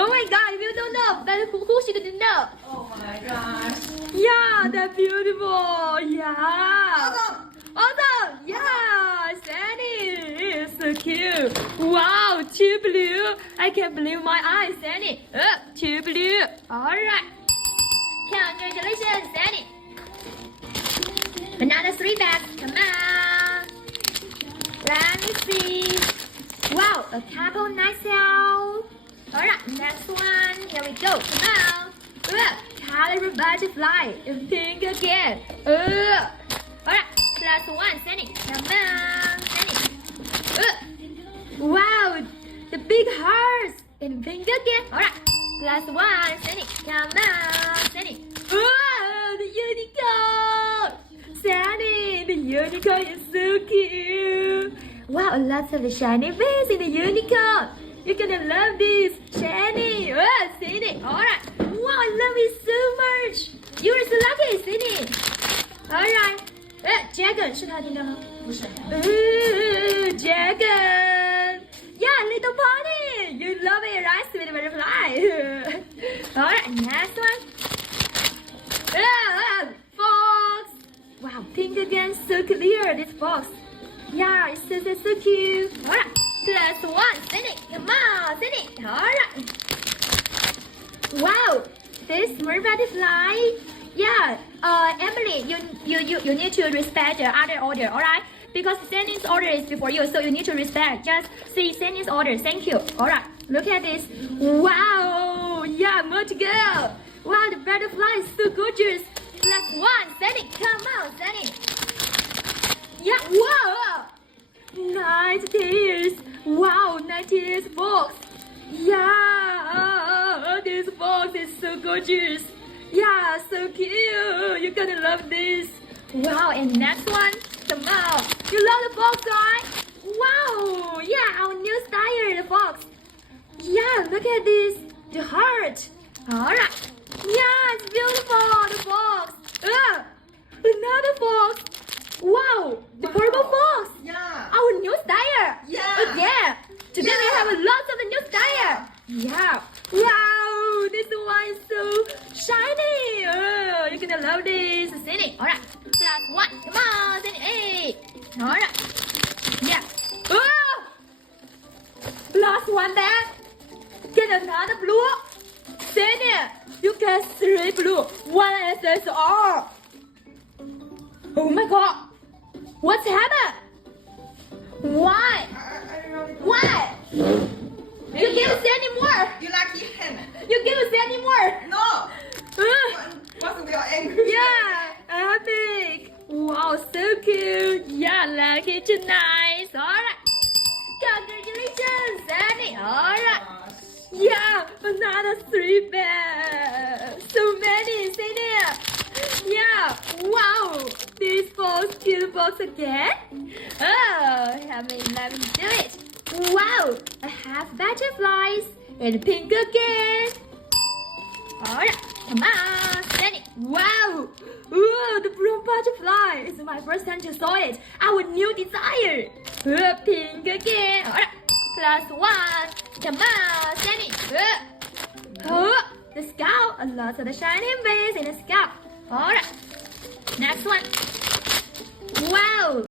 Oh my god, if you don't know, but who should know? Oh my gosh. Yeah, that's beautiful. Yeah. Awesome. Awesome. Yeah, Sandy is so cute. Wow, too blue. I can't believe my eyes, Sandy. Too blue. Alright. Congratulations, Sandy. Another 3 bags. Come on. Let me see. Wow, a couple nice out. Alright, next one. Here we go. Come on. Color butterfly in pink again. Alright, plus 1. Sandy. Come on. Sandy. Wow, the big hearts in pink again. Alright, plus 1. Sandy. Come on. Sandy. Wow, the unicorn. Sandy, the unicorn is so cute. Wow, lots of shiny face in the unicorn. You're gonna love this, Sandy. Sandy. Alright. Wow, I love it so much. You're so lucky, Sandy. Alright. Dragon 是他听的吗？不是。Dragon. Yeah, little pony. You love it, right? Sweet butterfly. Alright, next one. Fox. Wow, pink again, so clear, this fox. Yeah, it's so cute. Alright, plus 1. Sandy, come on, Sandy. Alright. Wow, this small butterfly. Yeah, Emily, you need to respect the other order, alright? Because Sandy's order is before you, so you need to respect. Just see Sandy's order. Thank you. Alright, look at this. Wow, yeah, more to go. Wow, the butterfly is so gorgeous. Plus 1. Sandy, come on, Sandy. Yeah, wow. Nice tears. Wow, nice tears box. Yeah, this box is so gorgeous. Yeah, so cute. You're gonna love this. Wow, and next one. Come on. You love the box, right? Wow. Yeah, our new style, the box. Yeah, look at this. The heart. Alright. Yeah, it's beautiful. The box. Another box. Wow, the purple box. Yeah. Our new style. Yeah. Again. Today we have lots of new style. Yeah. Wow, this one is so shiny. You're gonna love this. Sandy. Alright. Plus 1. Come on, Sandy. Hey. Alright. Yeah. Plus 1 bag. Get another blue. Sandy, you get 3 blue. 1 SSR. Oh my god. What's happened? Why? I don't know. Why? You give Sandy more. You lucky him. You give Sandy more. No. What's we are angry? Yeah, epic. Wow, so cute. Yeah, lucky tonight. Alright. Congratulations, Sandy. Alright. Yeah, another 3 bags. So many, Sandy. Yeah, wow. This box, cute box again. Let me do it. Wow, I have butterflies and pink again. Alright, come on, Sandy. Wow, ooh, the blue butterfly. It's my first time to saw it. Our new desire. Pink again. Alright, plus 1. Come on, Sandy. The scalp. A lot of the shiny base in the scalp. Alright, next one. Wow.